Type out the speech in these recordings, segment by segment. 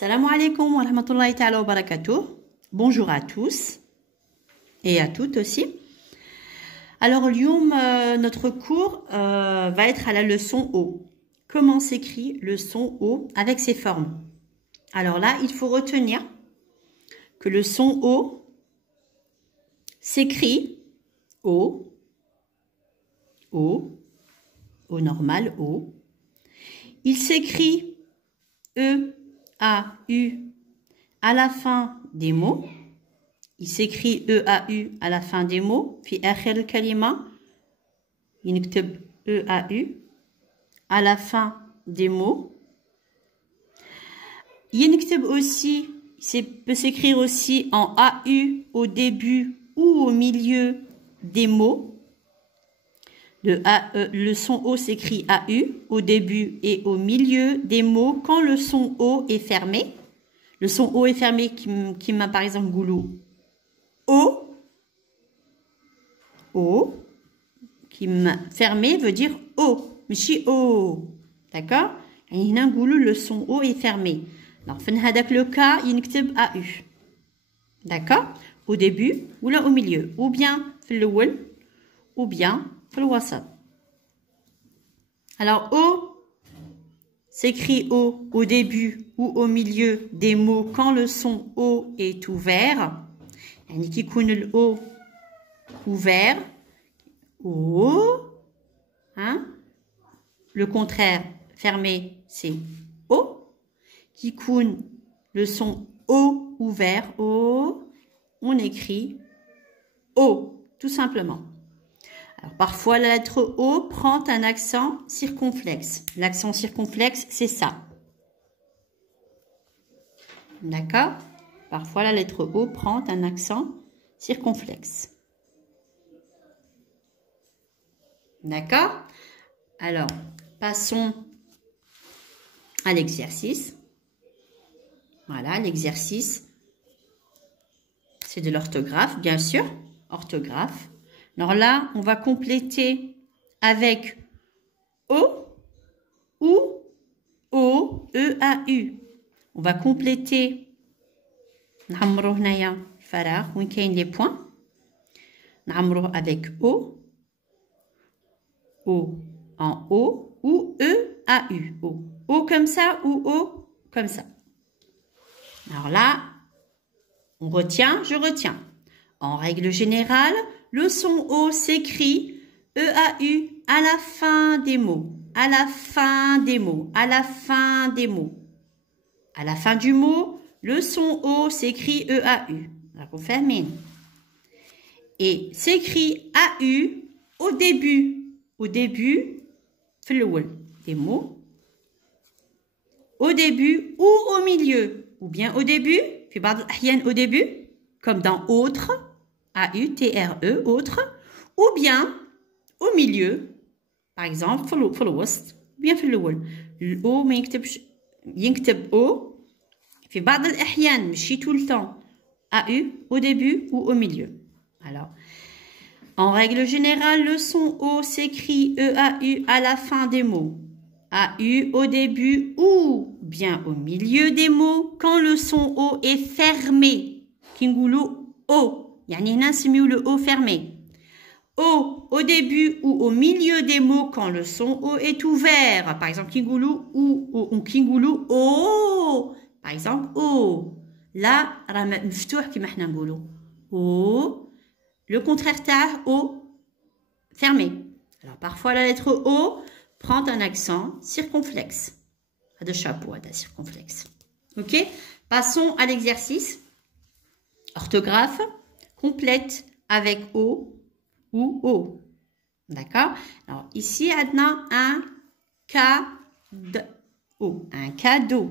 Salam alaikum wa rahmatullahi ta'ala wa barakatuh. Bonjour à tous et à toutes aussi. Alors, notre cours va être à la leçon O. Comment s'écrit le son O avec ses formes? Alors là, il faut retenir que le son O s'écrit O, O, O normal, O. Il s'écrit E, A, U à la fin des mots. Il s'écrit E, A, U à la fin des mots. في آخر الكلمة ينكتب E, A, U à la fin des mots. ينكتب aussi, peut s'écrire aussi en AU au début ou au milieu des mots. Le son O s'écrit AU au début et au milieu des mots quand le son O est fermé. Le son O est fermé qui m'a par exemple goulou O. O qui m'a fermé veut dire O. ماشي O. D'accord? يعني هنا نقولوا le son O est fermé. Alors في هذاك le cas ينكتب AU. D'accord? Au début ou là au milieu ou bien في الأول ou bien في الوسط. Alors O s'écrit O au début ou au milieu des mots quand le son O est ouvert. يعني كي يكون ال O ouvert O, hein? Le contraire fermé c'est O. Qui يكون le son O ouvert O, on écrit O tout simplement. Alors, parfois, la lettre O prend un accent circonflexe. L'accent circonflexe, c'est ça. D'accord? Parfois, la lettre O prend un accent circonflexe. D'accord? Alors, passons à l'exercice. Voilà, l'exercice, c'est de l'orthographe, bien sûr. Orthographe. Alors là, on va compléter avec O ou O, E, A, U. On va compléter. نعمرو هنايا فراغ وين كاين les points. نعمروه avec O. O en O ou E, A, U. O. O comme ça ou O comme ça. Alors là, on retient, je retiens. En règle générale, le son O s'écrit E-A-U à la fin des mots. À la fin des mots. À la fin des mots. À la fin du mot, le son O s'écrit E-A-U. Et s'écrit A-U au début. Au début, des mots. Au début ou au milieu. Ou bien au début, au début, comme dans autre. A-U-T-R-E, autre, ou bien au milieu, par exemple, في الوسط, bien في الأول. الأو ما يكتبش, يكتب O في بعض الأحيان, ماشي tout le temps. A-U au début ou au milieu. Alors, en règle générale, le son O s'écrit E-A-U à la fin des mots. A-U au début ou bien au milieu des mots quand le son O est fermé. Kingoulou O. يعني هنا نسميو le O fermé. O au début ou au milieu des mots quand le son O est ouvert. Par exemple, kingoulou ou kingoulou O. Par exemple, O. Là, راه مفتوح كما حنا نقولوا. O. Le contraire تاع O fermé. Alors parfois la lettre O prend un accent circonflexe. هذا chapeau هذا circonflexe. OK? Passons à l'exercice. Orthographe. Complète avec O ou O. D'accord? Alors, ici, on a un cadeau. Un cadeau.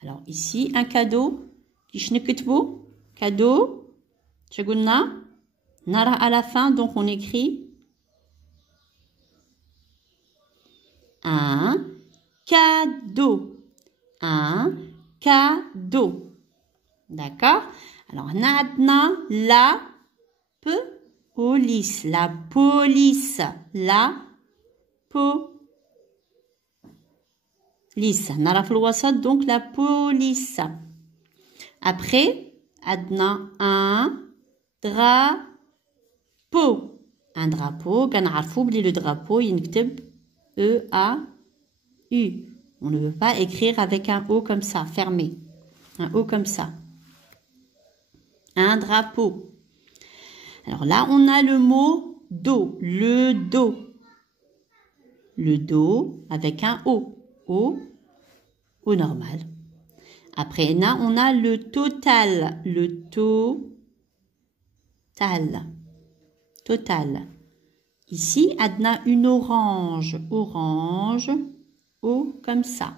Alors, ici, un cadeau. Cadeau. Nara à la fin, donc on écrit un cadeau. Un cadeau. D'accord? Alors, maintenant, la police. La police. La police. نرى في الوسط donc la police. Après عندنا un drapeau. Un drapeau كنعرفوا بلي le drapeau ينكتب E-A-U. On ne veut pas écrire avec un O comme ça, fermé. Un O comme ça. Un drapeau. Alors là, on a le mot dos, le dos. Le dos avec un O. O normal. Après, là, on a le total. Le total. Total. Ici, on a une orange. Orange. O comme ça.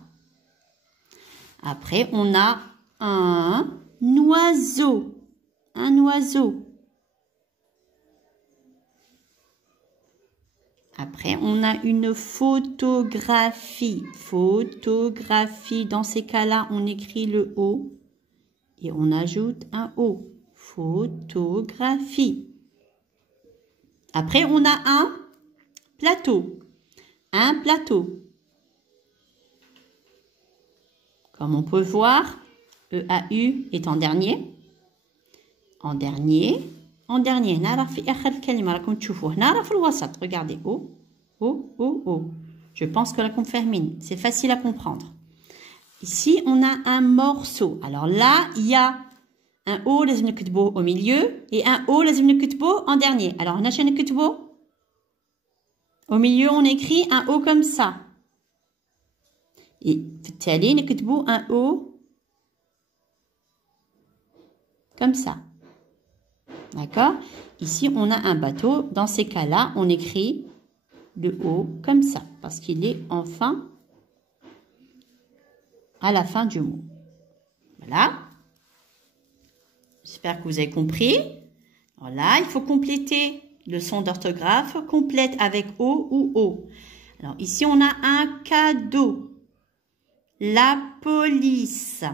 Après, on a un oiseau. Un oiseau. Après, on a une photographie. Photographie. Dans ces cas-là, on écrit le O et on ajoute un O. Photographie. Après, on a un plateau. Un plateau. Comme on peut voir, E-A-U est en dernier. En dernier. En dernier. Regardez. O, O, O, O. Je pense que la confirmine. C'est facile à comprendre. Ici, on a un morceau. Alors là, il y a un O au milieu et un O en dernier. Alors, on a au milieu, on écrit un O comme ça. Et un O comme ça. D'accord? Ici, on a un bateau. Dans ces cas-là, on écrit le O comme ça. Parce qu'il est enfin à la fin du mot. Voilà. J'espère que vous avez compris. Voilà, il faut compléter le son d'orthographe. Complète avec O ou O. Alors, ici, on a un cadeau. La police.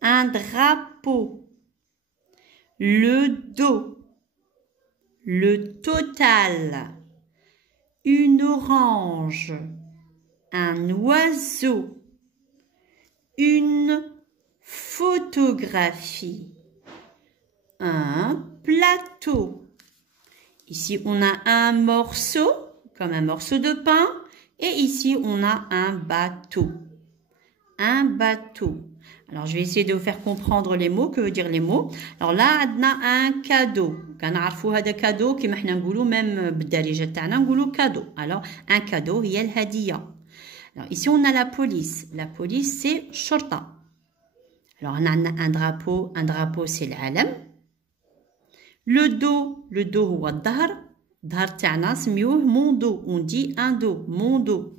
Un drapeau. Le dos, le total, une orange, un oiseau, une photographie, un plateau. Ici, on a un morceau, comme un morceau de pain, et ici, on a un bateau. Un bateau. Alors, je vais essayer de vous faire comprendre les mots. Que veut dire les mots? Alors là, on a un cadeau. كنعرفوا هذا cadeau كما حنا نقولوا même بالدارجة تاعنا نقولوا cadeau. Alors, un cadeau هي الهدية. Alors, ici, on a la police. La police, c'est شرطة. Alors, on a un drapeau. Un drapeau, c'est العلم. Le dos هو الظهر. الظهر تاعنا سميوه mon dos. On dit un dos. Mon dos.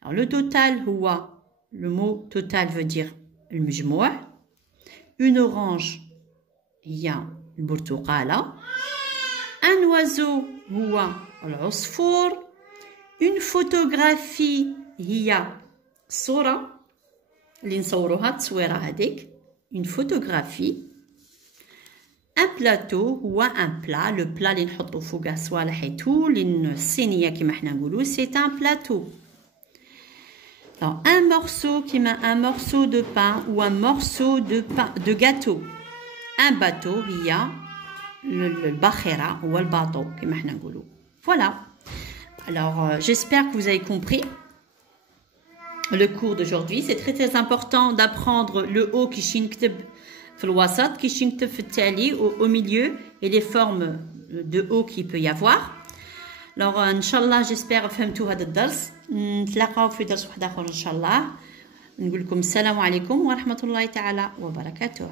Alors, le total هو le mot total veut dire المجموع. Une orange هي البرتقالة. Un oiseau هو العصفور. Une photographie هي الصورة اللي نصوروها التصويرة هذيك. Une photographie. Un plateau هو un plat. Le plat اللي نحطو فوقه صوالح يتو الصينية كما حنا نقولو. C'est un plateau. Alors, un morceau qui met un morceau de pain ou un morceau de gâteau. Un bateau, il y a le bakhira ou le bateau, comme on dit. Voilà. Alors, j'espère que vous avez compris le cours d'aujourd'hui. C'est très très important d'apprendre le O qui shinkteb في الوسط, qui shinkteb في التالي au milieu et les formes de O qu'il peut y avoir. Alors, Inch'Allah, j'espère que vous avez compris ce درس. نتلاقاو في درس واحد آخر إن شاء الله. نقول لكم السلام عليكم ورحمة الله تعالى وبركاته.